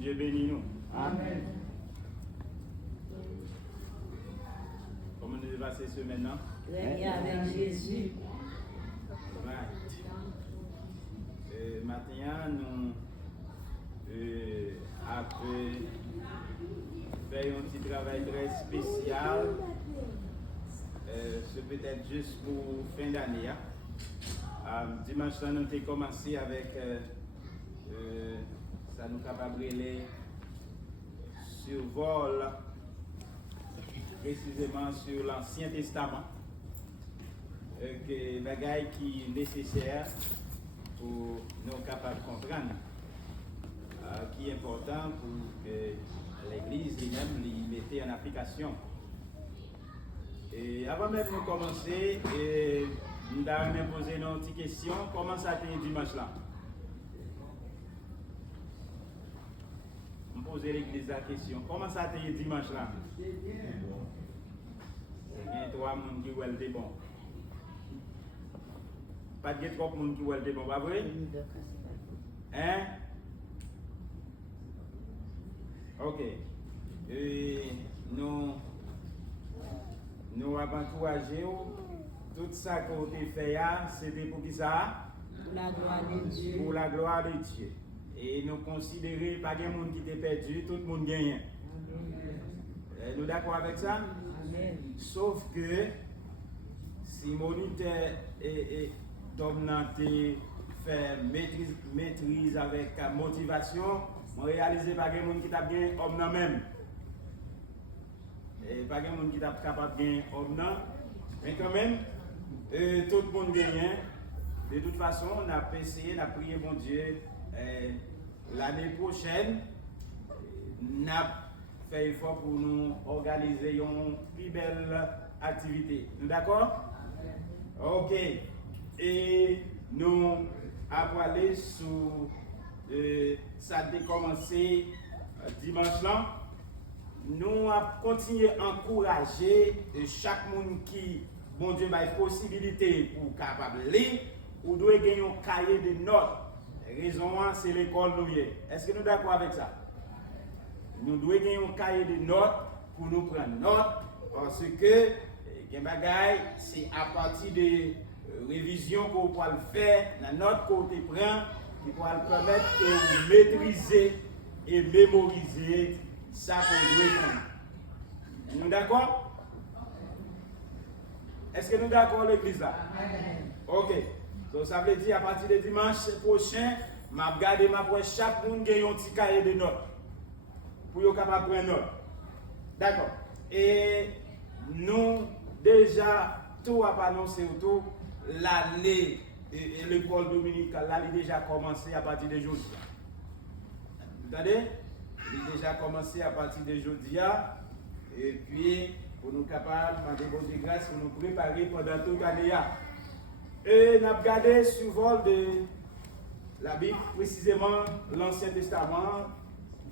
Dieu bénit nous. Amen. Comment nous devons passer ce maintenant? Régner avec Jésus. Right. Maintenant, nous avons fait un petit travail très spécial. C'est peut-être juste pour fin d'année. Dimanche, nous avons commencé avec ça nous capable de survol précisément sur l'Ancien Testament. Que bagaille qui est nécessaire pour nous capables de comprendre, qui est important pour que l'Église elle-même les mette en application. Et avant même de commencer, nous allons poser une petite question. Comment ça a été dimanche là? On pose l'Église la question. Comment ça a été dimanche là? Il y a trois personnes qui ont été bons. Pas de trop de monde qui ont été bons, pas vrai? Hein? Ok. Nous avons encouragé tout ça qu'on a fait, c'était pour qui ça? Pour la gloire de Dieu. Pour la gloire de Dieu. Et nous considérons pas qu'il y a des gens qui étaient perdus, tout le monde gagne. Nous sommes d'accord avec ça? Amen. Sauf que si Monique est dominante, fait maîtrise avec motivation, on réalise pas qu'il y a des gens qui t'a bien homme même. Et pas qu'il y a des gens qui t'a capable de gagner homme. Mais quand même, tout le monde gagne. De toute façon, on a essayé, on a prié mon Dieu. L'année prochaine, on a fait effort pour nous organiser une plus belle activité. Nous d'accord? Ok. Et nous avons allé sur ça a commencé dimanche là. Nous avons continué à encourager chaque monde qui, bon Dieu, a une possibilité pour capable de lire ou doit gagner un cahier de notes. La raison, c'est l'école nous. Est-ce que nous sommes d'accord avec ça? Nous devons gagner un cahier de notes pour nous prendre notes parce que c'est à partir de révision qu'on peut le faire, dans notre côté prend, qui peut le permettre de maîtriser et mémoriser ça qu'on doit prendre. Nous sommes d'accord? Est-ce que nous sommes d'accord l'église là? Ok. Donc ça veut dire à partir de dimanche prochain, je vais regarder chaque monde qui a un petit cahier de notes pour être capable de prendre note. D'accord. Et nous, déjà, tout a annoncé autour, l'année de l'école dominicale, là, il a déjà commencé à partir de aujourd'hui. Vous entendez? Il a déjà commencé à partir de aujourd'hui. Et puis, pour nous capables de grâce, pour nous préparer pendant toute l'année. Et nous avons regardé sur vol de la Bible, précisément l'Ancien Testament.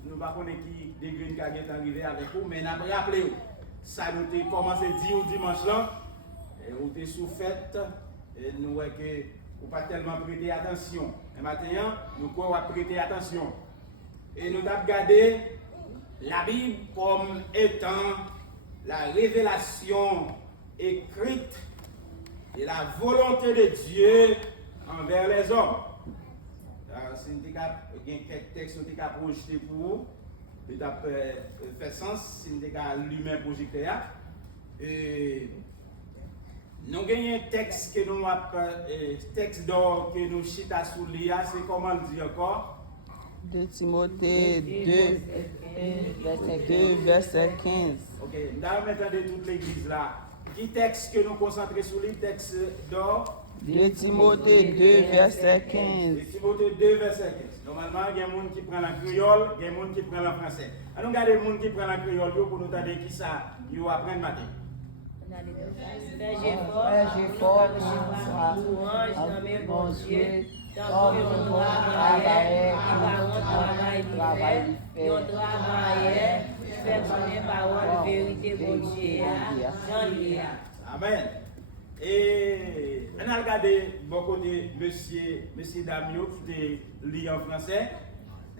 Nous ne savons pas qui degré qui est arrivé avec vous, mais nous avons rappelé ça nous a commencé dimanche là, et nous avons sous fête, et nous voyons que nous n'avons pas tellement prêté attention. Et maintenant, nous avons prêté attention. Et nous avons regardé la Bible comme étant la révélation écrite de la volonté de Dieu envers les hommes. Si nous avons quelques textes qui sont projetés pour vous, ça fait sens si nous avons l'humain projeté. Nous avons un texte que nous texte d'or que nous chita sous l'IA, c'est comment le dire encore? 2 Timothée 2, verset 15. Ok, nous allons mettre de toute l'église là. Qui texte que nous concentrons sur les textes d'or? 2 Timothée 2, verset 15. 2 Timothée 2, verset 15. Normalement, il y a des gens qui prennent la créole, il y a des gens qui prennent le français. Alors, nous regardons les gens qui prennent la créole pour nous dire qui ça, ils vont apprendre matin. Frère Géfort, louange, nommé bon Dieu, tant qu'on travaille, on travaille, fait connaître parole de vérité bon Dieu, Jean-Lia. Amen. Et on a regardé beaucoup de monsieur Damio qui lit en français.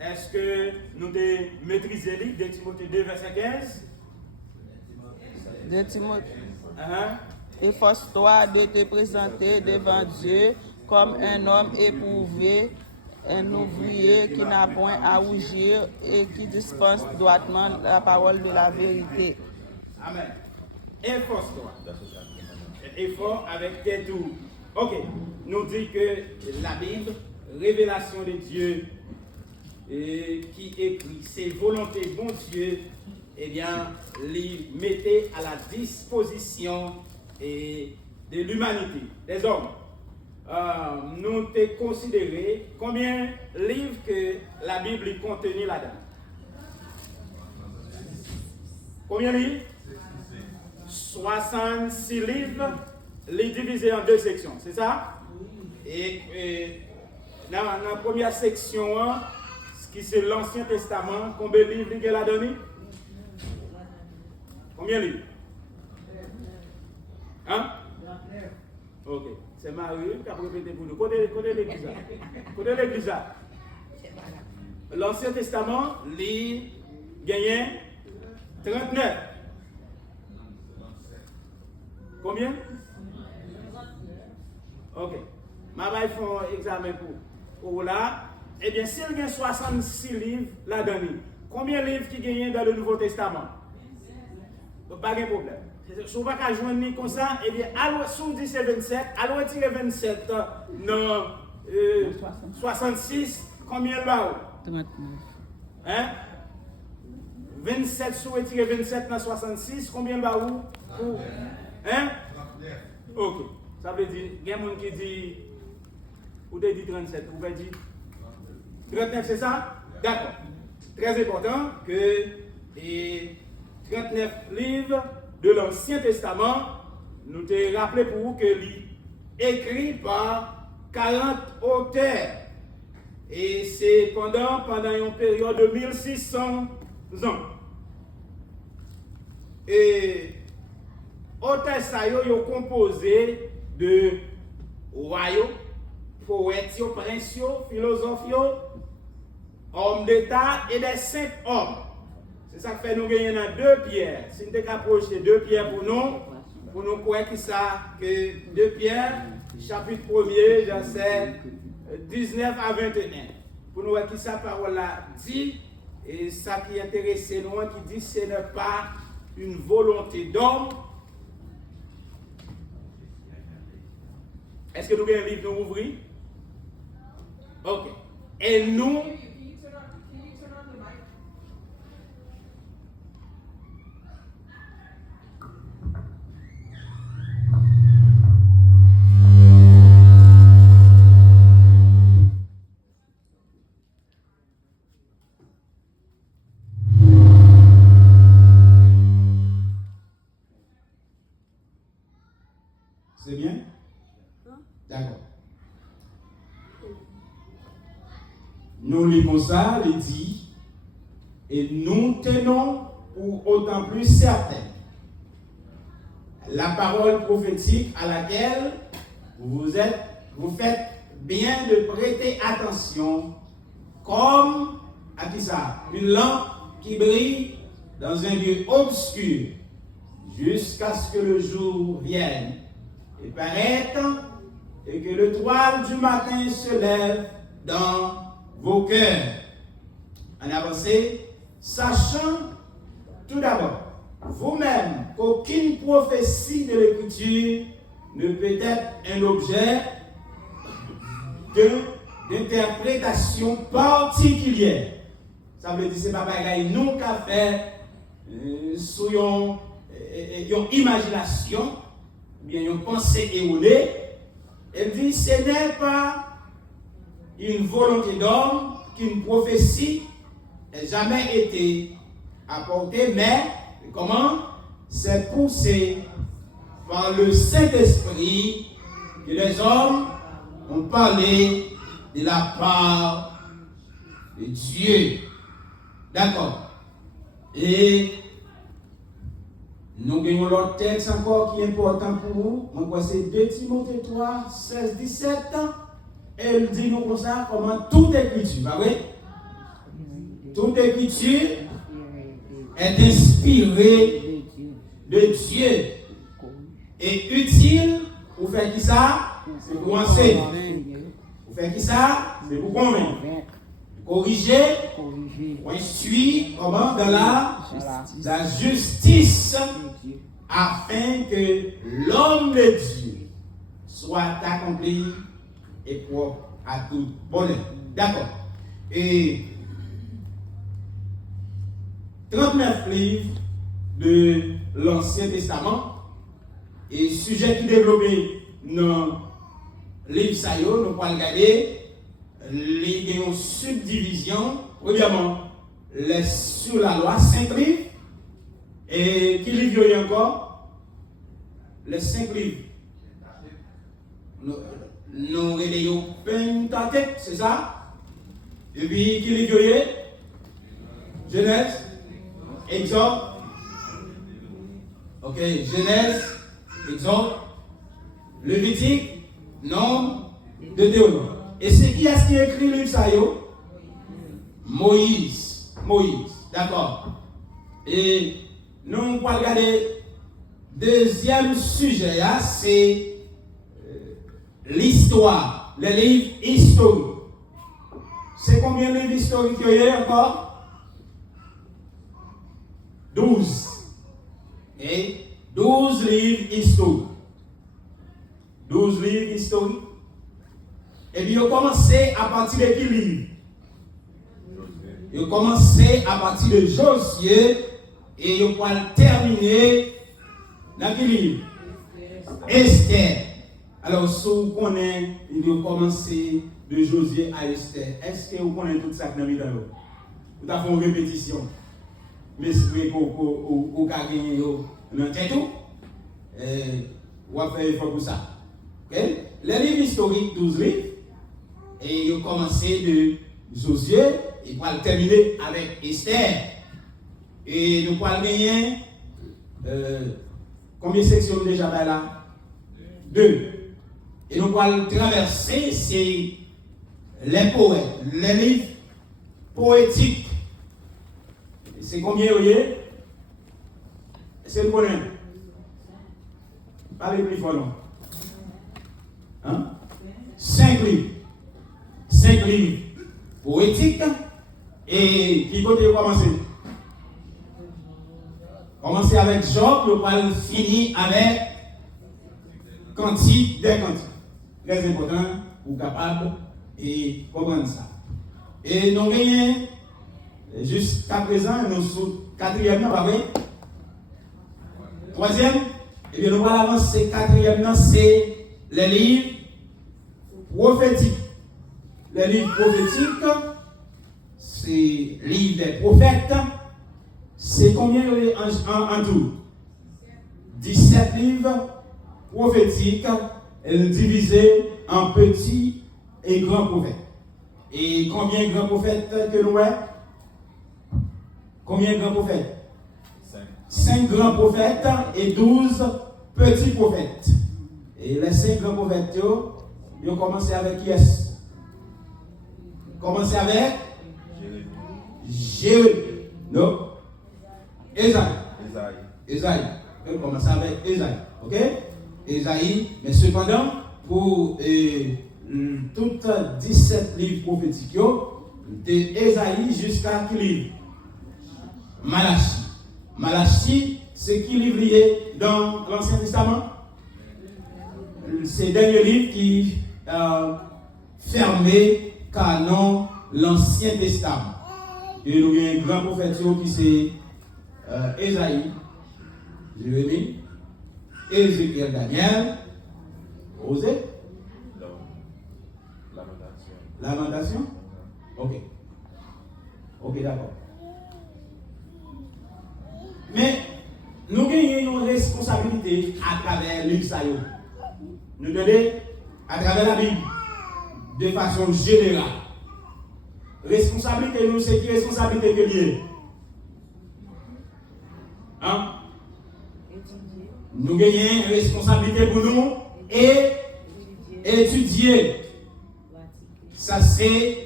Est-ce que nous devons maîtriser le livre de Timothée 2, verset 15? 2 Timothée. Efforce-toi de te présenter devant Dieu comme un homme éprouvé, un ouvrier qui n'a point à rougir et qui dispense droitement la parole de la vérité. Amen. Efforce-toi. Effort avec tes tours. Ok. Nous dit que la Bible, révélation de Dieu, qui écrit ses volontés, bon Dieu, eh bien, les mettez à la disposition de l'humanité, des hommes. Nous t'ai considéré combien de livres que la Bible est contenue là-dedans. Combien de livres? 66 livres, les divisés en 2 sections, c'est ça? Et dans la première section, qui c'est l'Ancien Testament, combien de livres il a donné? Combien de livres? Hein? Ok. C'est Marie qui a répété pour nous. Côté l'église. Côté l'église. L'Ancien Testament, il gagnait 39. Combien? Ok. Ma va faire un examen pour là. Eh bien, s'il y a 66 livres là-dedans, combien de livres qui gagnent dans le Nouveau Testament? Pas de problème. Si vous ne pouvez pas joindre comme ça, eh bien, si vous dites c'est 27, allons retirer 27 dans 66, combien là? 39. Hein? 27, si vous retirez 27 dans 66, combien là? Hein? Ok. Ça veut dire, il y a des gens qui disent, vous avez dit 37, vous avez dit 39, c'est ça? D'accord. Très important que les 39 livres de l'Ancien Testament, nous te rappelé pour vous que écrit par 40 auteurs. Et c'est pendant une période de 1600 ans. Et auteurs ça yo composé de royaux, poètes, princes, philosophes, hommes d'État et des saints hommes. C'est ça qui fait nous gagner dans 2 Pierre. Si nous avons approché 2 Pierre pour nous croire que ça, que 2 Pierre, chapitre 1er, verset 19 à 21. Pour nous voir qui ça parole là dit, et ça qui intéresse nous, qui dit ce n'est pas une volonté d'homme. Est-ce que nous avons un livre nous ouvrir? Ok. Et nous. C'est bien? D'accord. Nous lisons ça, il dit, et nous tenons pour autant plus certaine la parole prophétique à laquelle vous faites bien de prêter attention, comme à qui ça? Une lampe qui brille dans un lieu obscur, jusqu'à ce que le jour vienne et paraître, et que l'étoile du matin se lève dans vos cœurs. En avancée, sachant tout d'abord, vous-même, qu'aucune prophétie de l'Écriture ne peut être un objet d'interprétation particulière. Ça veut dire que ce n'est pas bagaille nous qu'à faire sur une imagination, bien une pensée erronée. Elle dit ce n'est pas une volonté d'homme qu'une prophétie n'ait jamais été apportée, mais comment? C'est poussé par le Saint-Esprit que les hommes ont parlé de la part de Dieu. D'accord. Et nous avons l'autre texte encore qui est important pour vous. On voit c'est 2 Timothée 3, 16, 17. Elle dit nous comme ça, comment toute écriture, pas vrai? toute écriture est inspirée de Dieu et utile pour faire qui ça? C'est pour enseigner. Pour faire qui ça? C'est pour convaincre. Corriger, pour instruire comment dans la justice afin que l'homme de Dieu soit accompli et propre à tout bonheur. D'accord. Et 39 livres de l'Ancien Testament et sujet qui développé dans le livre Sayo, nous allons regarder les subdivisions, premièrement, les sur la loi, 5 livres, et qui livre y a encore? Les 5 livres. Nous relayons Pentateuque, c'est ça? Et puis, qui livre y a? Genèse, Exode, ok, Genèse, Exode, Lévitique, Nombre, Deutéronome. Et c'est qui est-ce qui écrit le livre ça yo? Moïse, d'accord. Et nous allons regarder deuxième sujet, c'est l'histoire, les livres historiques. C'est combien de livres historiques il y a encore? 12. Et 12 livres historiques. 12 livres historiques. Et puis, ils ont commencé à partir de quel livre? Ils ont commencé à partir de Josué et ils ont terminé dans quel livre? Esther. Alors, si vous connaissez, ils ont commencé de Josué à Esther. Est-ce que vous connaissez tout ça dans le vidéo? Vous avez fait une répétition. Mais si vous avez gagné dans tête, vous avez fait effort pour ça. Okay? Les livres historiques, 12 livres. Et ils ont commencé de Josué et pour terminer avec Esther. Et nous allons gagner combien de sections déjà là? 2. Et nous allons traverser les poètes, les livres poétiques. C'est combien vous voyez? C'est le bonheur. Parlez plus fort non. Hein? 5 livres. 5 livres poétiques et qui côté commencer? Commencer avec Job, nous allons finir avec Cantique des Cantiques. Très important pour capable et comprendre ça. Et nous gagnons jusqu'à présent, nous sommes 4e, pas vrai? 3e, et bien nous allons avancer 4e, c'est les livres prophétiques. Les livres prophétiques, c'est les livres des prophètes. C'est combien en tout? 17 livres prophétiques divisés en petits et grands prophètes. Et combien de grands prophètes que nous avons? Combien de grands prophètes? 5 grands prophètes et 12 petits prophètes. Et les 5 grands prophètes, ils ont commencé avec qui est-ce? Commencez avec Jérémie. Non. Esaïe. On commence avec Esaïe. Ok? Esaïe. Mais cependant, pour toutes 17 livres prophétiques, de Esaïe jusqu'à qui livre? Malachie. Malachie, c'est qui livre lié dans l'Ancien Testament? C'est le dernier livre qui fermé canon l'Ancien Testament. Et nous avons un grand prophète qui c'est Esaïe, Jérémie, Ézéchiel, Daniel, Osée, Lamentation. Ok, d'accord. Mais nous avons une responsabilité à travers le livre Sayo. Nous donnons à travers la Bible de façon générale. Responsabilité, nous, c'est qui responsabilité que liée? Hein? Nous gagnons une responsabilité pour nous et étudier. Ça, c'est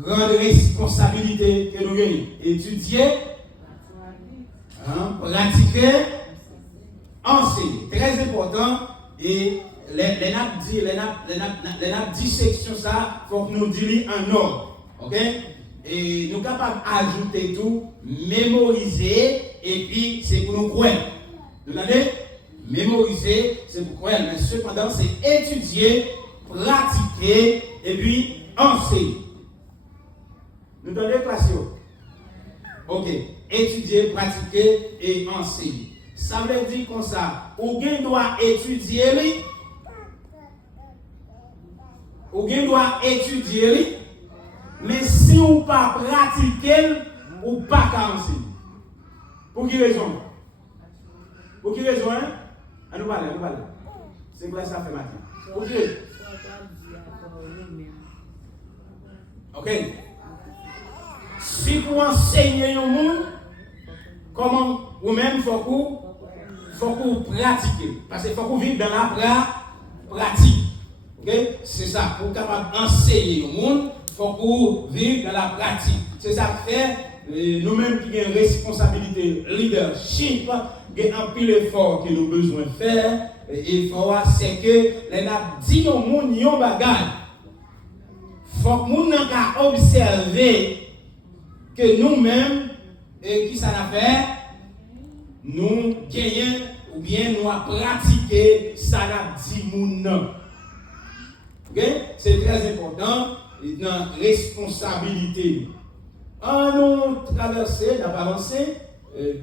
grande responsabilité que nous gagnons. Étudier, pratiquer, enseigner. Très important. Et les nappes dissection ça, il faut que nous disions en ordre. Ok? Et nous sommes capables d'ajouter tout, mémoriser, et puis c'est pour nous croire. Vous entendez? Mémoriser, c'est pour croire. Mais cependant, c'est étudier, pratiquer, et puis enseigner. Nous entendez, classe? Ok. Étudier, pratiquer et enseigner. Ça veut dire comme ça. Ou bien doit étudier, ou bien doit étudier, mais si on pas pratiquer, ou pas enseigner. Pour qui raison? Pour qui raison? À nous parler, C'est quoi ça fait matin? Pour qui? Ok. Si vous enseignez au monde, comment vous-même faut que vous pratiquez. Parce qu'il faut que vous vivez dans la pratique. Okay? C'est ça. Pour capable d'enseigner au monde, il faut que vous vivez dans la pratique. C'est ça que fait nous-mêmes qui avons une responsabilité leadership, qui avons un pile effort que nous avons besoin de faire. L'effort, c'est que les n'a dit au monde, yon bagage. Il faut que nous n'ayons observer que nous-mêmes, qui ça n'a fait, nous gagnons ou bien nous avons pratiqué ça n'a dit moun. Okay? C'est très important dans la responsabilité. En nous traverser, nous avancé,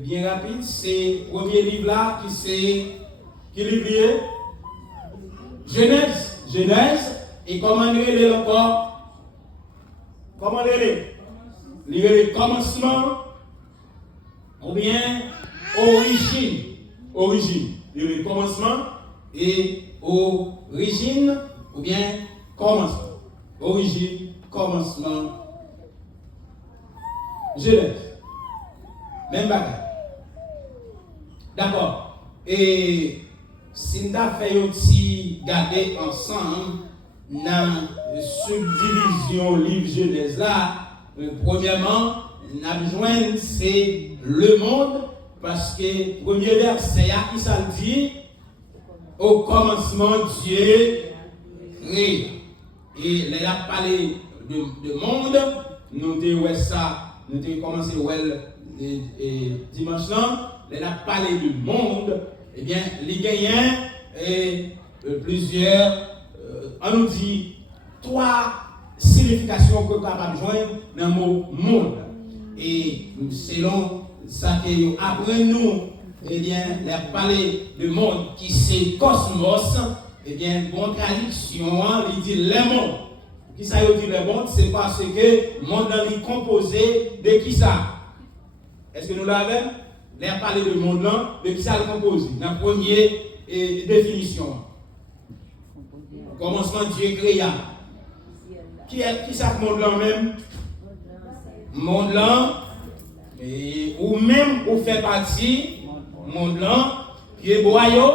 bien rapide, c'est le premier livre là qui livre Genèse, et comment lire encore? Comment lire? Lire le commencement ou bien origine. Le commencement et origine ou bien commencement. Origine, commencement. Genèse. Même bagage. D'accord. Et si nous avons fait aussi garder ensemble dans la subdivision livre Genèse là, premièrement, nous avons besoin c'est le monde. Parce que premier verset, qui ça dit? Au commencement, Dieu créa. Et il a parlé de monde. Nous avons ça, nous avons commencé dimanche là. Il a parlé du monde. Eh bien, les gagnants et plusieurs, on nous dit 3 significations que nous sommes capables de joindre dans le mot monde. Et selon ça que après nous, eh bien, les parler de monde qui c'est cosmos, eh bien, bonne traduction, il dit le monde. Qui ça veut dire le monde? C'est parce que le monde est composé de qui ça? Est-ce que nous l'avons? Les parler de monde là, de qui ça le composé? Dans la première définition. Commencement Dieu créa. Qui ça le monde là même? Monde là. Et, ou même vous fait partie monde là qui est boyau,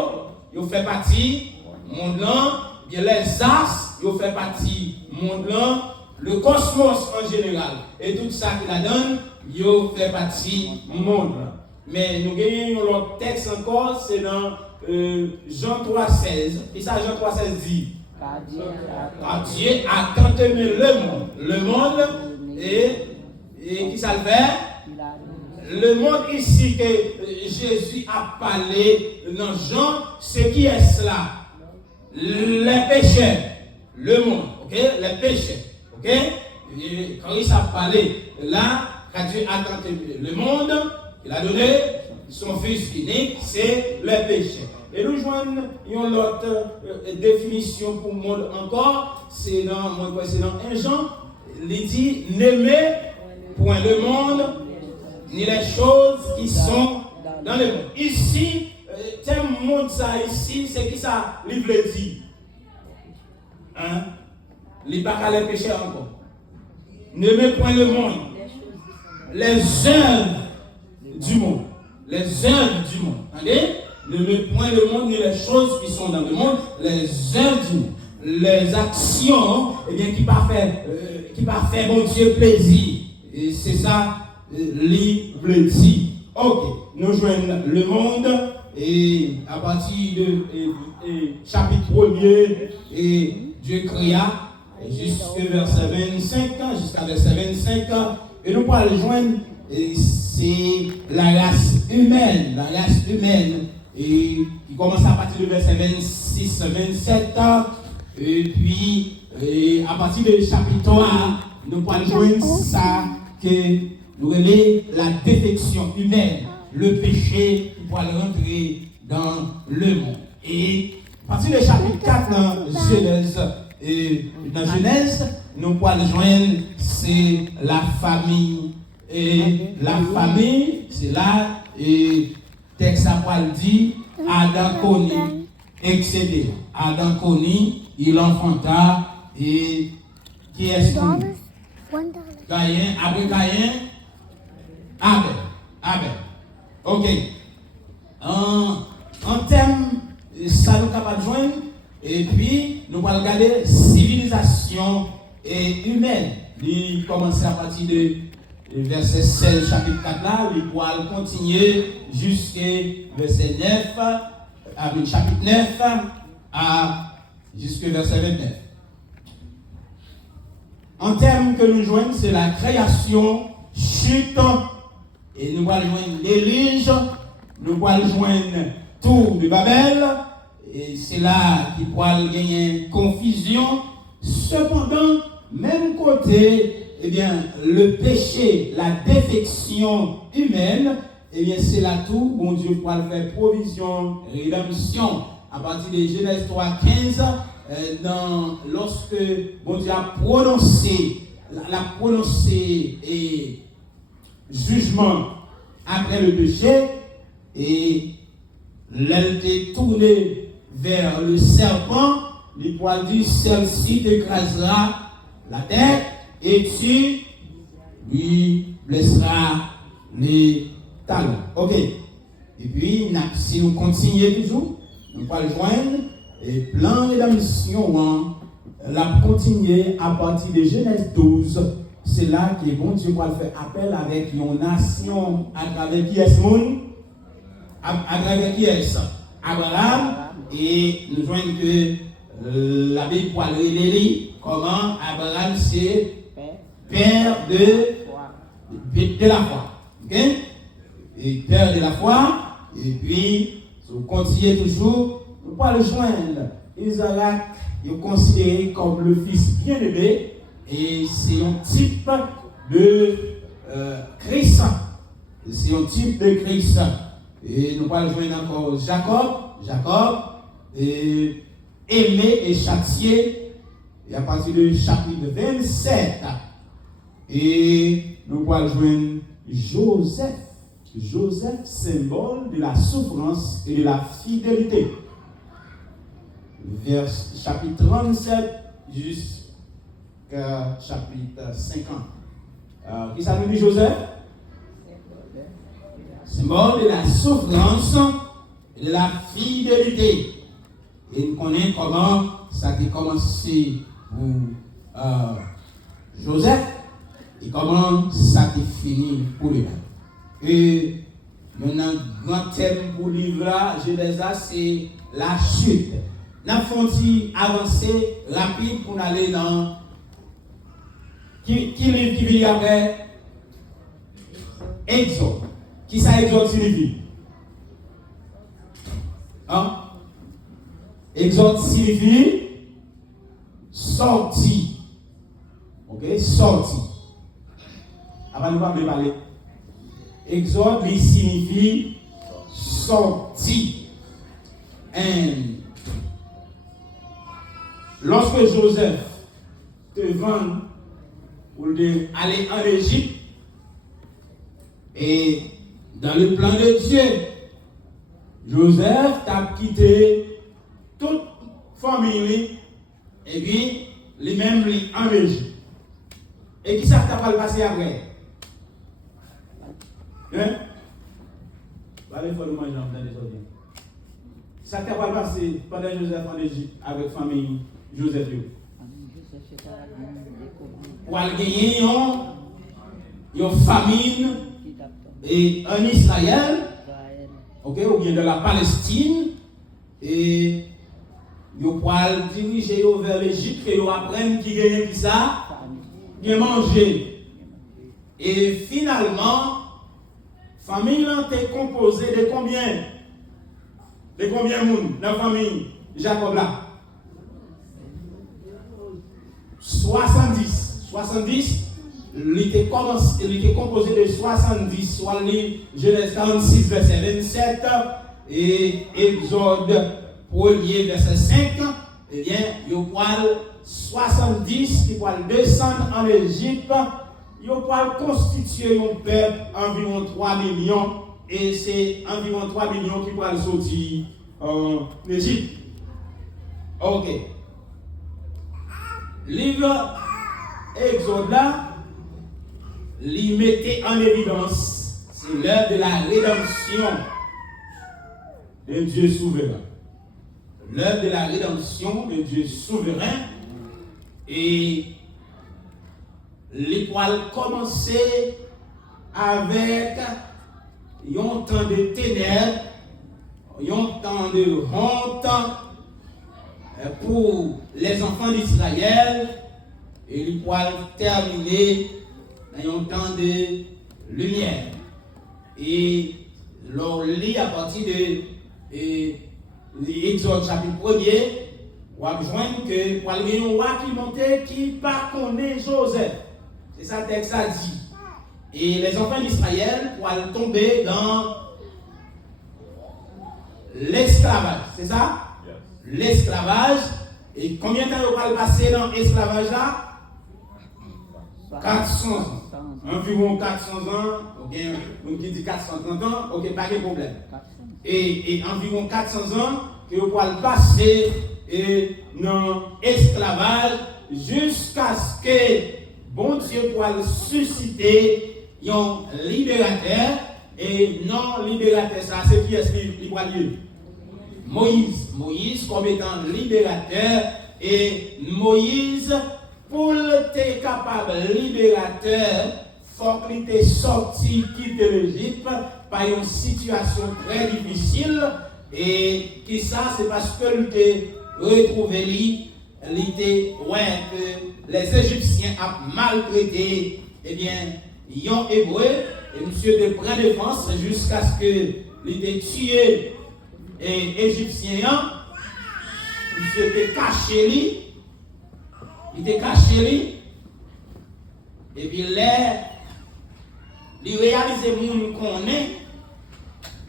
vous fait partie monde là, bien les as, vous fait partie monde là, le cosmos en général et tout ça qui la donne, vous fait partie monde là. Mais nous gagnons l'autre texte encore, c'est dans Jean 3,16. Et ça Jean 3,16 dit car Dieu a tant aimé le monde et qui ça le fait? Le monde ici que Jésus a parlé dans Jean, c'est qui est cela? Les pécheurs. Le monde, ok? Les pécheurs, ok? Et quand il a parlé là, quand Dieu a tant aimé le monde, il a donné son fils unique, c'est les pécheurs. Et nous joignons une autre définition pour le monde encore, c'est dans 1 Jean, il dit n'aimez point le monde, ni les choses qui sont dans le monde. Ici, tel monde ça ici, c'est qui ça livre dit. Hein? Il n'y a pas les péchés encore. N'aimez point le monde. Les œuvres du monde. Les œuvres du monde. Allez? Ne met point le monde ni les choses qui sont dans le monde, les œuvres du monde. les actions, eh bien, qui va faire bon Dieu plaisir. Et c'est ça, livre le dit. Ok, nous joignons le monde et à partir de chapitre 1er, et Dieu créa jusqu'à verset 25, jusqu'à verset 25, et nous allons joindre, c'est la race humaine, et qui commence à partir du verset 26, 27, et puis à partir du chapitre 3, nous allons joindre ça que nous relève la défection humaine, le péché qui va rentrer dans le monde. Et à partir du chapitre 4 dans Genèse, nous allons joindre, c'est la famille. Et la famille, c'est là, et texte à dit, Adam Coni, etc. Adam Coni, il enfanta, et qui est-ce que Caïn, après Caïn, Abel. Ok. En termes, ça nous capable de joindre, et puis nous allons regarder civilisation humaine. Il commence à partir de verset 16, chapitre 4 là, il va continuer jusqu'à verset 9, chapitre 9, jusqu'à verset 29. En termes que nous joignons, c'est la création, chute, et nous allons joindre l'élige, nous allons joindre tour de Babel, et c'est là qu'il va gagner confusion. Cependant, même côté, eh bien, le péché, la défection humaine, eh bien, c'est là tout, bon Dieu va faire provision, rédemption. À partir de Genèse 3:15, lorsque bon Dieu a prononcé, et jugement après le péché, et elle était tournée vers le serpent, il poil dit, celle-ci t'écrasera la tête et tu lui blesseras les talons. Ok. Et puis, si nous continuons toujours, nous allons joindre et plan de la mission, la continuer à partir de Genèse 12. C'est là que bon Dieu va faire appel avec une nation à travers qui est-ce monde? À travers qui est-ce? Abraham. Et nous voyons que la Bible va révéler comment Abraham c'est père de la foi. Ok? Et père de la foi. Et puis, si vous continuez toujours, vous pouvez le joindre. Isaac est considéré comme le fils bien-aimé. Et c'est un type de Christ. C'est un type de Christ. Et nous allons joindre encore Jacob, et aimé et châtié. Et à partir du chapitre 27, et nous allons joindre Joseph, symbole de la souffrance et de la fidélité. Chapitre 37 jusqu'à chapitre 50. Qui ça nous dit Joseph? Symbole de la souffrance et de la fidélité. Et nous connaissons comment ça a commencé pour Joseph et comment ça a fini pour lui. Et maintenant, grand thème pour le livre là, Genèse, c'est la chute. Nous avons avancer rapide pour aller dans. Qui livre qui vient après? Exode. Qui ça Exode signifie? Hein? Exode signifie sorti. Ok? Sorti. Avant nous pas parler. Exode signifie sorti. Et lorsque Joseph te vend pour aller en Égypte, et dans le plan de Dieu, Joseph t'a quitté toute famille et puis lui-même en Égypte. Et qui ça t'a pas passé après? Hein? Allez, faut le manger dans les autres. Ça t'a pas passé pendant Joseph en Égypte avec famille Joseph. Pour aller gagner une famine et en Israël, ok, ou bien dans la Palestine, et ils pour diriger vers l'Égypte, et ils apprennent qui gagne qui ça, bien manger. Et finalement, famille est composée de combien? De combien de monde dans la famille Jacob là? 70. 70, il était composé de 70, soit Genèse 46, verset 27, et Exode 1er, verset 5. Eh bien, il y a 70 qui vont descendre en Égypte. Il vont constituer un peuple environ 3 millions. Et c'est environ 3 millions qui vont sortir en Égypte. Ok. Livre Exode là, il mettait en évidence, c'est l'heure de la rédemption de Dieu souverain. L'heure de la rédemption de Dieu souverain. Et l'étoile commençait avec un temps de ténèbres, un temps de honte pour les enfants d'Israël, et l'étoile terminait dans un temps de lumière. Et l'on lit à partir de l'Exode chapitre 1er, on va joindre que pour aller un roi qui montait qui pas connaît Joseph. C'est ça le texte a dit. Et les enfants d'Israël pour aller tomber dans l'esclavage. C'est ça? Yes. L'esclavage. Et combien de temps on va passer dans l'esclavage là? 400 ans. Environ 400 ans. Ok, on qui dit 430 ans, ok, pas de problème. Et environ 400 ans que on va passer dans l'esclavage jusqu'à ce que bon Dieu puisse susciter un libérateur. Et non libérateur, ça c'est qui est lié? Moïse comme étant libérateur. Et Moïse, pour être capable libérateur, faut qu'il était sorti, quitter l'Égypte par une situation très difficile. Et qui ça, c'est parce que il était retrouvé que les Égyptiens ont maltraité, eh bien, yon hébreu, et monsieur de prend défense jusqu'à ce que il ait tué les Égyptiens. Monsieur était caché lui. Il était caché lui. Et puis là, il réalise moun qu'on est.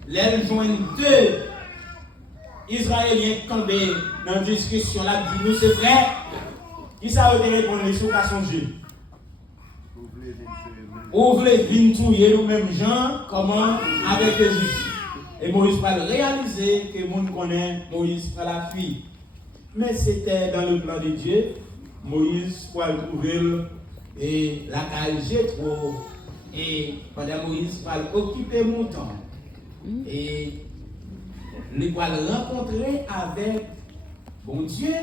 Là, il joint deux Israéliens tombés dans la discussion là, dit nous c'est frère. Qui ça a été répondre sur la songer? Ouvre les vignes touiller nous-mêmes gens, comment avec les Égyptiens. Et Moïse va réaliser que le monde connaît Moïse par la fuite. Mais c'était dans le plan de Dieu. Moïse pour le trouver et la caille Jéthro. Et pendant Moïse va occuper mon temps. Et il va le rencontrer avec bon Dieu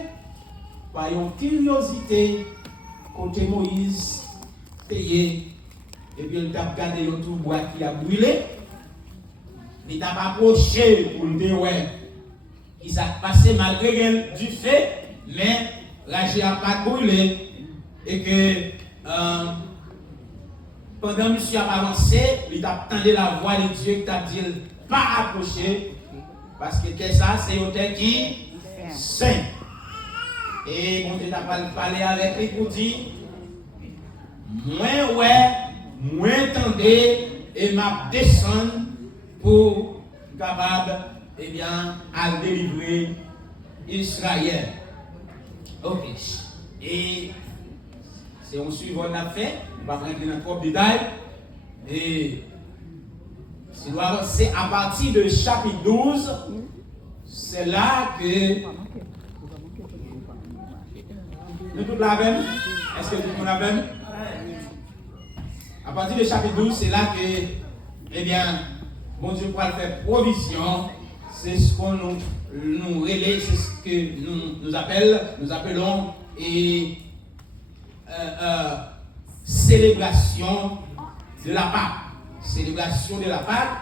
par une curiosité côté Moïse payé. Et puis il a regardé le tout bois qui a brûlé. Il t'a approché pour le dire ouais. Il s'est passé malgré du fait, mais la j'ai pas brûlé. Et que pendant que monsieur a avancé, il a entendu la voix de Dieu qui a dit pas approcher. Parce que ça, c'est un terre qui saint. Et mon Dieu t'a parlé avec lui pour dire moins ouais, moins tendez et m'a descendre pour capable eh bien à délivrer Israël. Ok. Et c'est un suivant qu'on a fait, on va rentrer dans trop de détails. Et c'est à partir de chapitre 12, c'est là que nous tous la même. Est-ce que tout le monde la même? À partir de chapitre 12, c'est là que, eh bien, bon Dieu pourra faire provision. C'est ce qu'on nous nous relais, c'est ce que nous appelons et célébration de la Pâque. Célébration de la Pâque,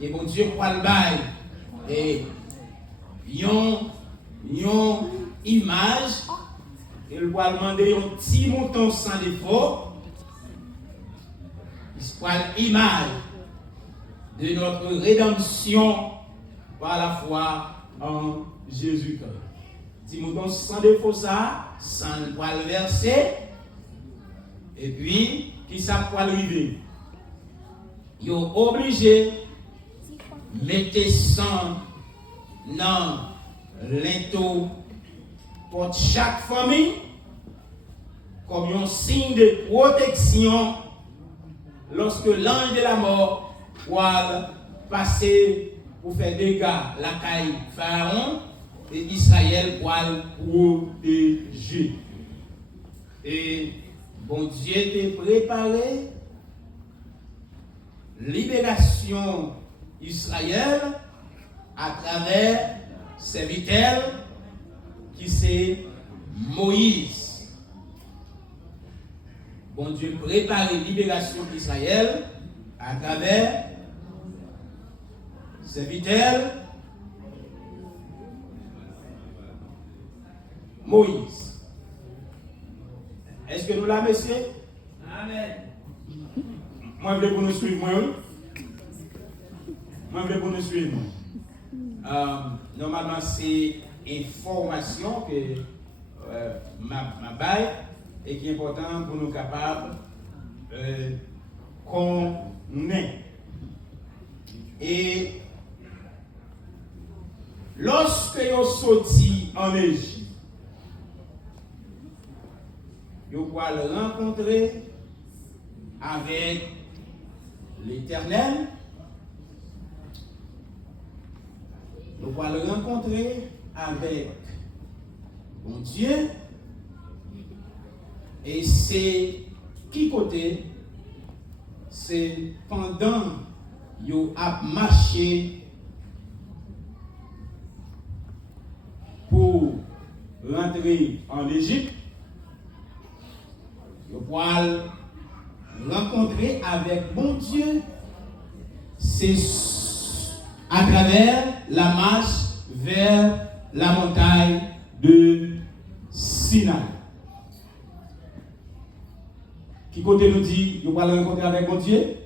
et mon Dieu, quoi le bail. Et yon image, il va demander un petit mouton sans défaut. Il image de notre rédemption par la foi en Jésus-Christ. Petit mouton sans défaut, ça, sans le poil versé. Et puis, qui ça poil rivé? Ils sont obligés de mettre sang dans l'into pour chaque famille comme un signe de protection lorsque l'ange de la mort va passer pour faire dégâts la caille Pharaon et Israël pour protéger. Et bon Dieu t'a préparé libération Israël à travers serviteur qui c'est Moïse. Bon Dieu prépare libération d'Israël à travers serviteur Moïse. Est-ce que nous l'avons, messieurs? Amen. Moi, je veux pour nous suivre. Moi, je veux pour nous suivre. Normalement, c'est information que ma baille et qui est important pour nous capables qu'on ait. Et lorsque vous sorti en Égypte, vous pouvez le rencontrer avec l'Éternel. Vous pouvez le rencontrer avec mon Dieu. Et c'est qui côté? C'est pendant que vous avez marché pour rentrer en Égypte. Vous pouvez rencontrer avec mon Dieu. C'est à travers la marche vers la montagne de Sinaï. Qui côté nous dit, nous allons rencontrer avec mon Dieu?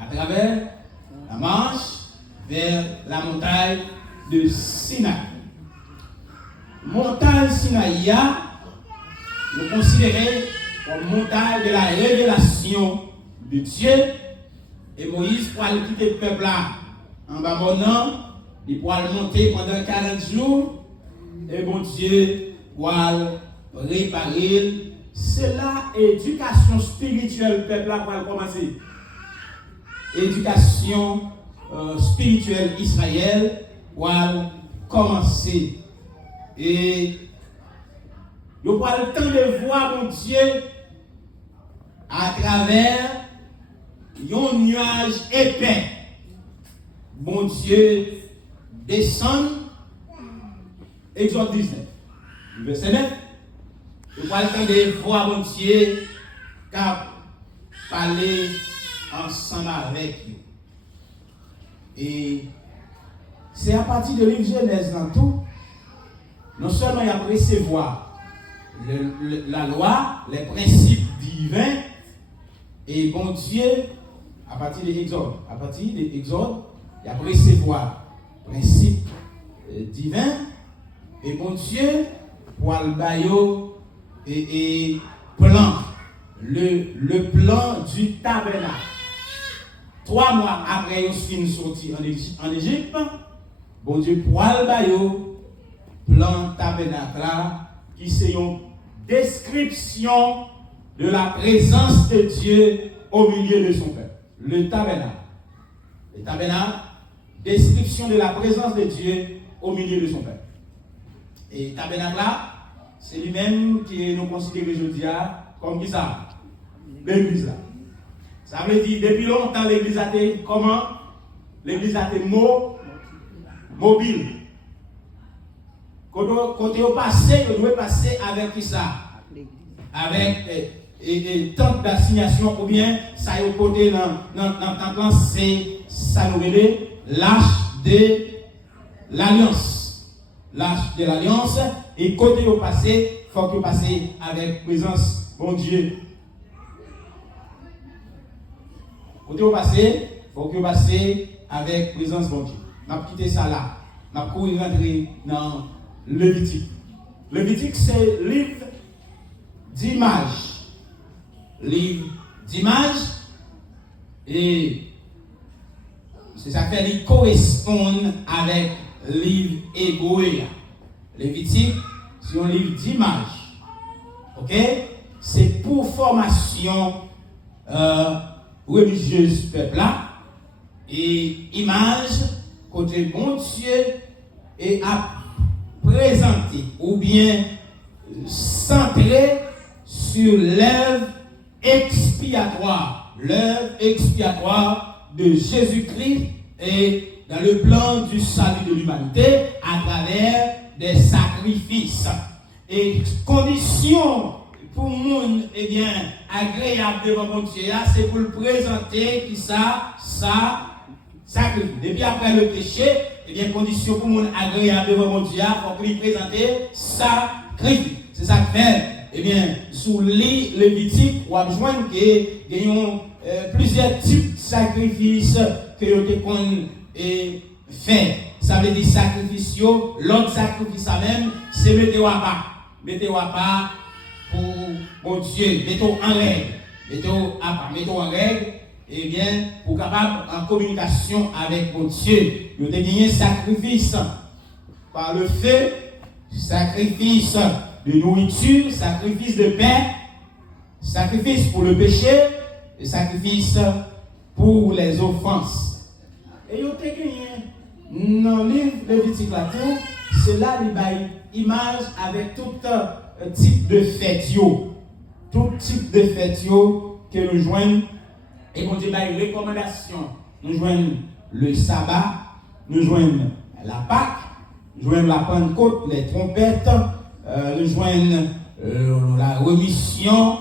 À travers la marche vers la montagne de Sinaï. Montagne Sinaï, nous considérons comme montagne de la révélation de Dieu. Et Moïse pour aller quitter le peuple là en bas mon nom, il pourra monter pendant 40 jours. Et mon Dieu pourra réparer. C'est là éducation spirituelle, peuple là pour commencer. Éducation spirituelle Israël pour commencer. Et nous pourrons le temps de voir mon Dieu à travers un nuage épais. Mon Dieu descend. Exode 19, verset 9. Nous pourrons le temps de voir mon Dieu car parler ensemble avec nous. Et c'est à partir de l'Évangile Genèse dans tout, non seulement il y a recevoir la loi, les principes divins, et bon Dieu, à partir de l'Exode, il y a recevoir principes divins, et bon Dieu, pour le baillot et plan, le plan du tabernacle. 3 mois après ils sont sortis en Égypte, bon Dieu, pour le baillot, plan tabernacle là, qui c'est une description de la présence de Dieu au milieu de son peuple. Le tabernacle. Le tabernacle, description de la présence de Dieu au milieu de son peuple. Et le tabernacle là, c'est lui-même qui nous considère aujourd'hui comme qui ça? L'église là. Ça veut dire, depuis longtemps, l'église a été comment? L'église a été mobile. Quand vous passez, vous devez passer avec qui ça? Avec temps d'assignation ou bien ça y est côté dans le plan, c'est ça nous relève l'âge de l'alliance. L'âge de l'alliance. Et côté vous passez, il faut que vous passez avec présence, bon Dieu. Côté vous passez, il faut que vous passez avec présence, bon Dieu. On a quitté ça là. On a couru rentrer dans Lévitique. Lévitique, c'est livre d'images. Livre d'images. Et c'est ça fait qu'il correspond avec le livre hébreu. Lévitique, c'est un livre d'images. Ok? C'est pour formation religieuse peuple là. Et image, côté bon Dieu, et à présenter ou bien centré sur l'œuvre expiatoire de Jésus-Christ et dans le plan du salut de l'humanité à travers des sacrifices. Et condition pour le monde agréable devant mon Dieu, c'est pour le présenter qui ça sacrifice. Depuis après le péché, condition pour le monde agréable devant mon Dieu, il faut lui présenter sacrifice. C'est ça que fait. Sous les Lévitique, on va joindre qu'il y a plusieurs types de sacrifices que vous avez fait. Ça veut dire sacrifice, l'autre sacrifice même, c'est mettez-vous à part. Mettez-vous à part pour mon Dieu. Mettez-vous en règle. Mettez-vous à part. Mettez-vous en règle. Pour capable en communication avec mon Dieu. Vous avez gagné sacrifice par le feu, sacrifice de nourriture, sacrifice de pain, sacrifice pour le péché et sacrifice pour les offenses. Et vous avez gagné dans le livre Lévitique là tout, c'est là l'image avec tout type de fête, tout type de fête que nous joignons. Et mon Dieu, il y a une recommandation. Nous joignons le sabbat, nous joignons la Pâque, nous joignons la Pentecôte, les trompettes, nous joignons la remission,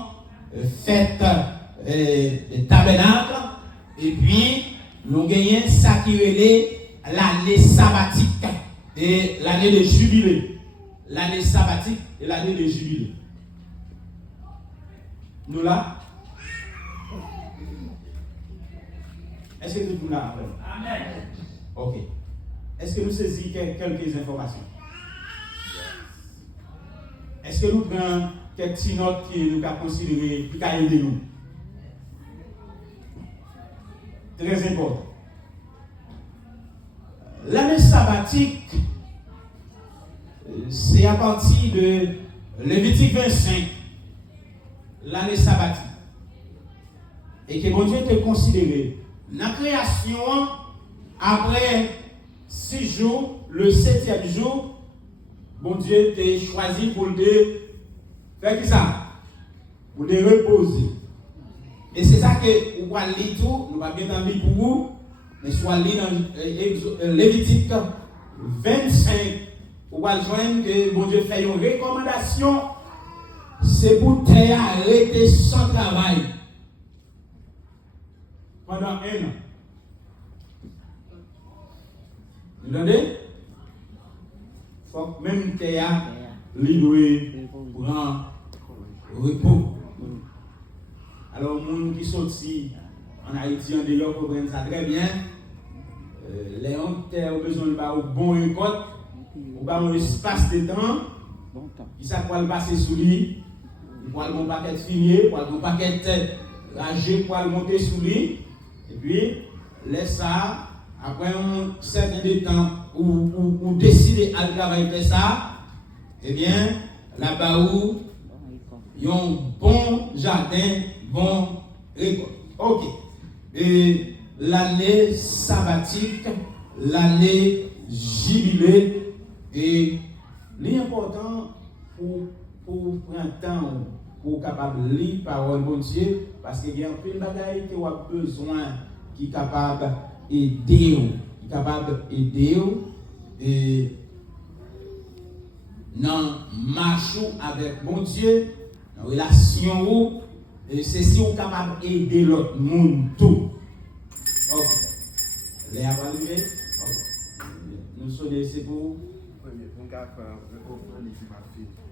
fête des tabernacles, et puis nous gagnons ça qui est l'année sabbatique et l'année de jubilé. L'année sabbatique et l'année de jubilé. Nous là? Est-ce que tout le monde a appris? Amen. Ok. Est-ce que nous saisissons quelques informations? Est-ce que nous prenons quelques petites notes qui nous avons considérées, qui ont aidé nous? Très important. L'année sabbatique, c'est à partir de Lévitique 25, l'année sabbatique. Et que mon Dieu te considéré. La création, après 6 jours, le 7e jour, bon Dieu t'a choisi pour te faire qui ça? Pour te reposer. Et c'est ça que vous allez lire tout, nous allons bien lire pour vous, mais soit lire dans Lévitique 25, vous allez joindre que bon Dieu fait une recommandation, c'est pour t'arrêter sans travail. Pendant 1 an. Vous entendez? Il faut que même Théa lui prend repos. Alors, les gens qui sont ici en Haïti, en dehors, comprennent ça très bien. Les gens ont besoin de un bon récolte, ou un espace de temps. Ils savent quoi le passer sous lui. Ils vont le paquet finier, pour le paquet ragé, pour le monter sous lui. Et puis, laisse ça, après un certain temps où décider à travailler ça, eh bien, là-bas où il y a un bon jardin, bon récolte. Ok. Et l'année sabbatique, l'année jubilée, et l'important pour prendre temps pour capable de lire la parole de Dieu, parce qu'il y a un peu de bagaille que vous avez besoin qui est capable d'aider, et dans marche avec mon Dieu, dans relation, et c'est si vous êtes capable d'aider l'autre monde tout. Ok. Les avalués. Ok. Nous sommes ici pour.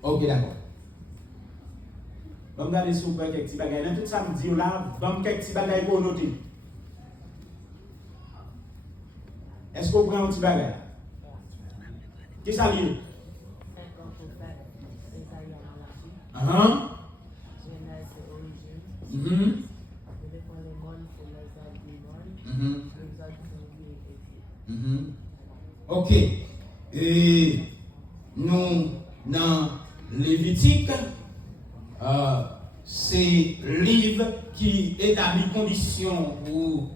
Ok, d'accord. Bon, regardez si vous pouvez quelques petits bagages. Dans tout ça, me dit là, bon, quelques petits bagages pour noter. Est-ce que vous prenez un petit bagage? Qui ça lié? Ok. Et nous, dans Lévitique, c'est le livre qui établit conditions pour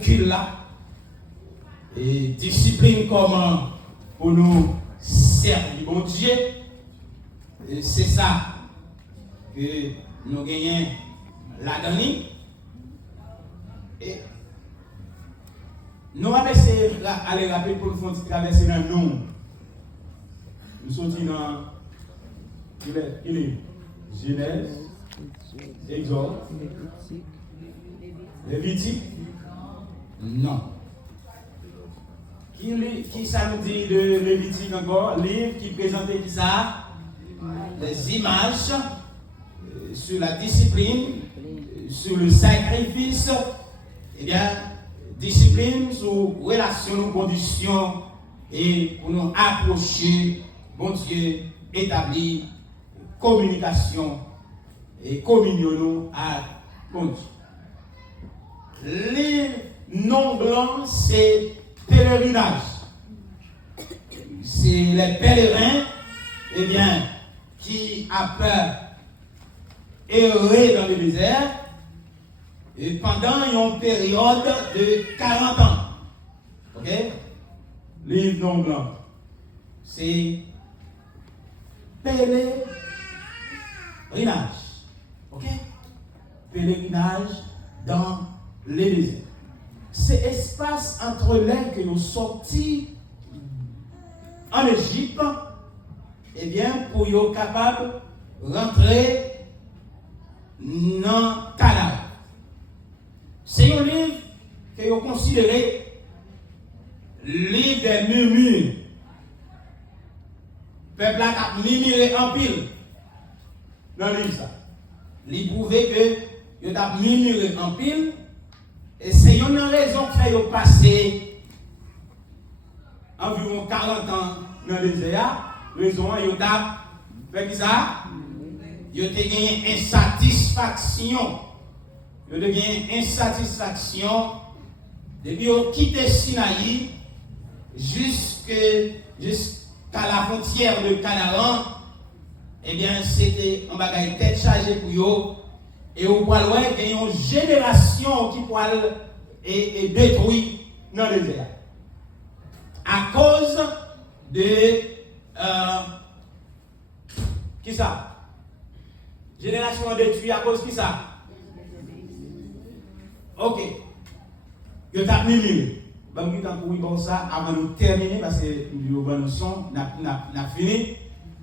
qu'il là et discipline comment pour nous servir bon Dieu. Et c'est ça que nous gagnons là-dedans. Et nous allons essayer d'aller rappeler pour nous faire traverser dans le nom. Nous sommes dans Genèse, Exode, Lévitique. Non. Qui ça nous dit de Lévitique encore? Livre qui présentait qui ça? Les images sur la discipline, sur le sacrifice, eh bien, discipline sur relation, conditions et pour nous approcher, bon Dieu, établir communication et communion à bon Dieu. Les noms blancs, c'est pèlerinage. C'est les pèlerins, eh bien, qui a peur errer dans le désert et pendant une période de 40 ans. Ok? Livre non blanc. C'est pèlerinage. Ok? Pèlerinage dans les déserts. C'est espace entre l'air que nous sortis en Égypte, eh bien, pour être capable de rentrer dans Canaan. C'est un livre que vous considérez livre des murmures. Le peuple a murmuré en pile dans le livre. Il prouvait que vous avez murmuré en pile. Et c'est une raison qui fait passer environ 40 ans dans le désert. Raison, vous avez fait ça? Vous avez gagné insatisfaction. Vous avez gagné insatisfaction depuis vous avez quitté Sinaï jusqu'à la frontière de Canaan. Eh bien, c'était un bagage tête chargée pour vous. Et au point loin, il y a une génération qui peut être détruite dans le désert. À cause de. Qui ça? Génération détruite à cause de qui ça? Ok. Je t'ai mis. Je vais vous dire ça avant de terminer parce que nous avons fini.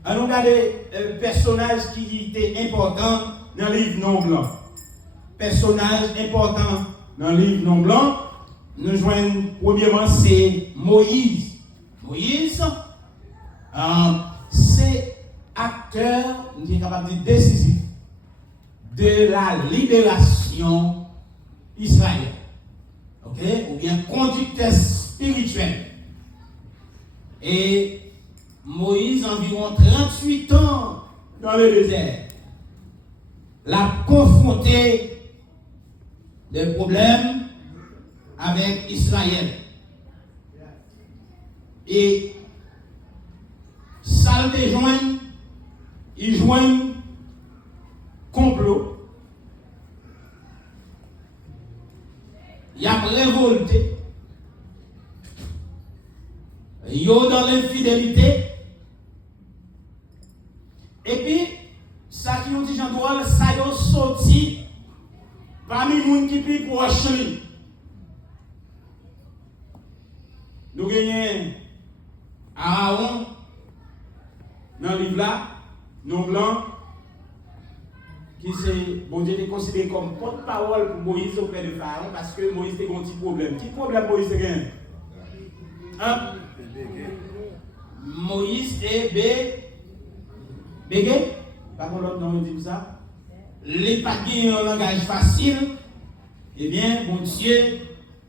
On regarde des personnages qui étaient importants dans le livre non blanc. Personnage important dans le livre non blanc, nous joignons premièrement, c'est Moïse. Moïse, c'est acteur, nous sommes capables de dire décisif, de la libération israélienne. Ok? Ou bien conducteur spirituel. Et Moïse, environ 38 ans dans le désert, l'a confronté des problèmes avec Israël. Et ça le joint, il joint complot. Il a révolté. Il y a dans l'infidélité. Et puis, ça qui nous dit Jean Doual, ça y est sorti parmi les gens qui sont proches. nous gagnons Aaron dans le livre là, nous blancs, qui c'est, bon Dieu, est considéré comme porte-parole pour Moïse auprès de Pharaon parce que Moïse a un petit problème. Quel problème Moïse a gagné? Hein? Moïse est bégé. Par contre, l'autre nom dit ça. Les pas un langage facile. Eh bien, mon Dieu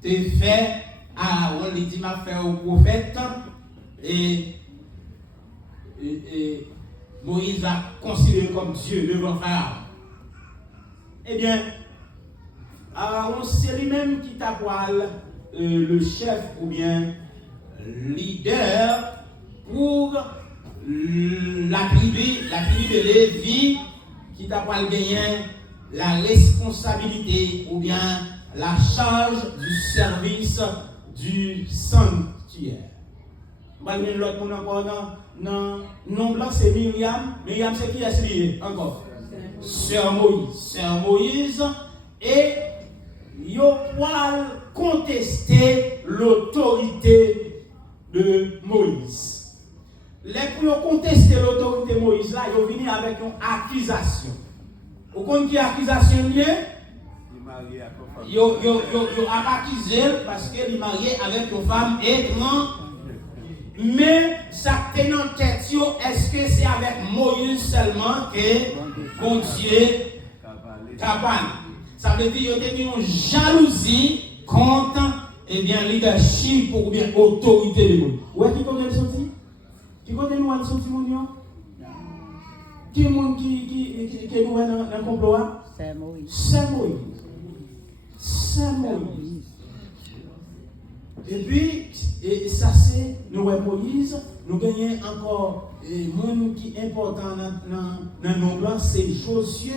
te fait Aaron, il dit m'a fait au prophète et Moïse va considérer comme Dieu devant Pharaon. Eh bien, Aaron, c'est lui-même qui t'appelle le chef ou bien leader pour la tribu de Lévi qui t'appelle gagner la responsabilité ou bien la charge du service du sanctuaire. Malgré l'autre monde encore non blanc c'est Myriam. Myriam c'est qui est lié encore? Sœur Moïse et yo poil contester l'autorité de Moïse. Les pour contester l'autorité de Moïse là, ils venu avec une accusation. Vous connaissez qui accusation liée? Yo a accusé parce qu'il est marié avec une femme étrangère. Mais ça tient en tête, est-ce que c'est avec Moïse seulement que bon Dieu capable? Ça veut dire qu'il y a une jalousie contre leadership ou bien autorité de Moïse. Où est-ce qu'il connaît sorti? Qui connaît nous sorti mon Dieu? Qui est le monde qui nous est dans le complot? C'est Moïse. C'est Moïse. C'est Moïse. Et puis, ça c'est, nous Moïse, nous gagnons encore un monde qui est important dans nos plans, c'est Josué,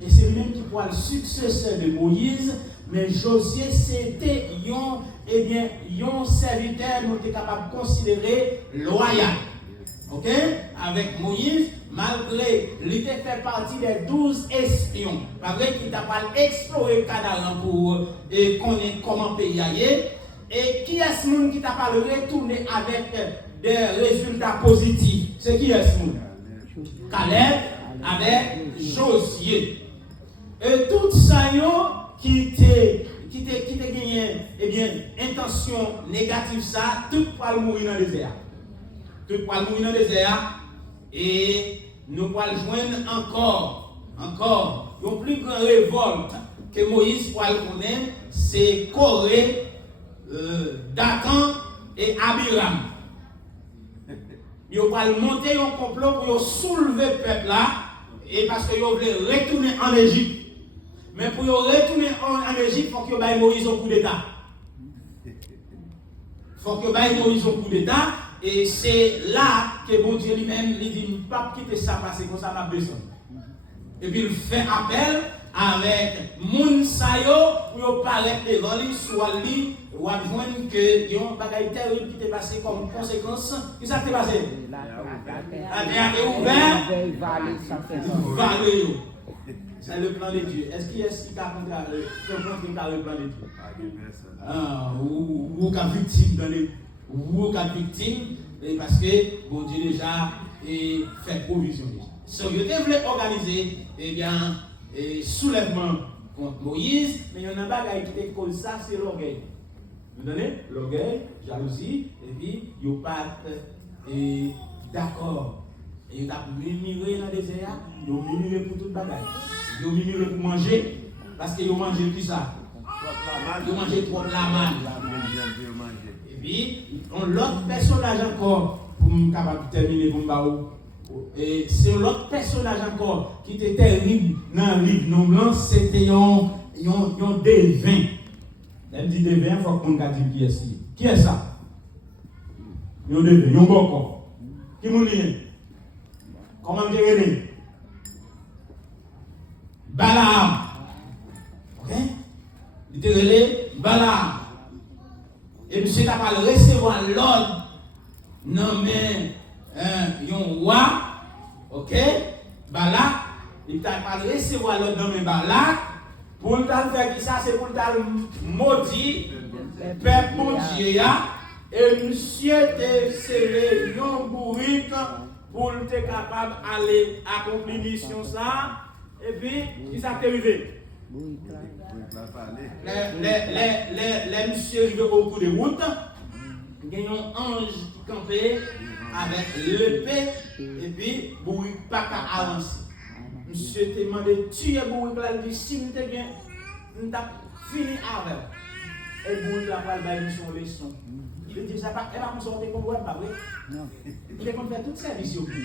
et c'est lui-même qui pourra le successeur de Moïse, mais Josué c'était un serviteur nous sommes capables de considérer loyal. Ok? Avec Moïse, malgré qu'il fait partie des 12 espions, malgré qu'il n'a pas exploré le Canaan pour connaître comment le pays aille. Et qui est ce monde qui t'a pas retourné avec des résultats positifs? C'est qui est ce monde? Caleb avec Josué. Et tout ça qui t'a gagné intention négative ça, tout pour mourir dans le désert. Tout pour mourir dans le désert et nous allons joindre encore une plus grande révolte que Moïse pour le connaître, c'est Corée, Dathan et Abiram. Ils vont monter un complot pour soulever le peuple là, et parce qu'ils veulent retourner en Égypte. Mais pour retourner en Égypte, il faut qu'ils baillent Moïse au coup d'État. Il faut qu'ils baillent Moïse au coup d'État, et c'est là que bon Dieu lui-même lui dit, pas quitter ça passer comme ça m'a besoin. Et puis il fait appel avec moun sayo pour paraître devant lui, soit lui, ou à joindre que y a un bagage terrible qui t'est passé comme conséquence. Qu'est-ce qui s'est passé? La terre est ouverte. Vallée. C'est le plan de Dieu. Est-ce qu'il t'a compris le plan de Dieu? Ou qu'un victime dans les. Ou qu'un victime, parce que bon Dieu déjà fait provision déjà. So, je devais organiser soulèvement contre Moïse, mais il y a un bagage qui est comme ça, c'est l'orgueil. Vous donnez l'orgueil, jalousie, et puis il n'y a pas d'accord. Et il a murmuré dans le désert, il a murmuré pour tout le bagage. Il a murmuré pour manger, parce qu'il a mangé tout ça. Il a mangé trop de la manne. Et puis, l'autre personnage encore, pour me capable de terminer pour me et c'est l'autre personnage encore qui était terrible dans le livre non blanc, c'était un devin. Elle dit devin, il faut qu'on dise qui est ce. Qui est ça? Un devin, un bon corps. Qui m'a dit? Comment je vais? Balaam. Ok? Il était relé Balaam. Et monsieur n'a pas recevoir l'ordre nommé un roi, ok, Balak, il t'a pas recevoir l'ordre nommé Balak, pour le faire qui ça, c'est pour le maudit, peuple mon Dieu, Et monsieur te serré un bourrique pour être capable d'aller accomplir mission ça. Et puis, qui s'est arrivé? Les monsieur arrivés au cours de route, il y a un ange qui campait avec l'épée et puis bourrique pas qu'à avancer. Monsieur te demandé tuer bourrique là, il dit si nous t'ai bien, nous t'as fini avec. Et bourrique là va le mission leçon. Il dit ça pas, elle va me sortir comme ouais pas vrai. Non. Il est comme faire tout service au plus.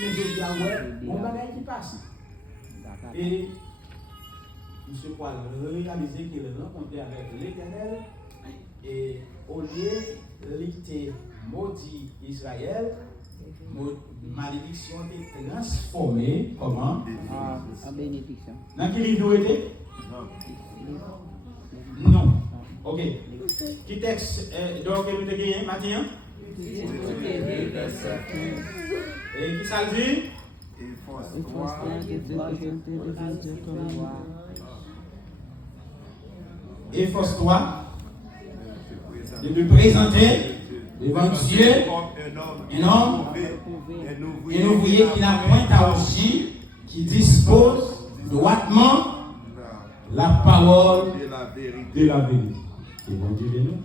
Mais je dis ah ouais, mon bagage qui passe. Et monsieur Paul réalisé qu'il est rencontré avec l'Éternel et au lieu il était maudit Israël, malédiction était transformée comment? En bénédiction. Dans quel livre nous était? Non. Ok. Qui texte donc nous te gagné matin? Et qui ça dit? Efforce-toi de te présenter devant Dieu un homme, un ouvrier qui n'a point à rougir, qui dispose droitement la parole de la vérité. Et bon Dieu, nous.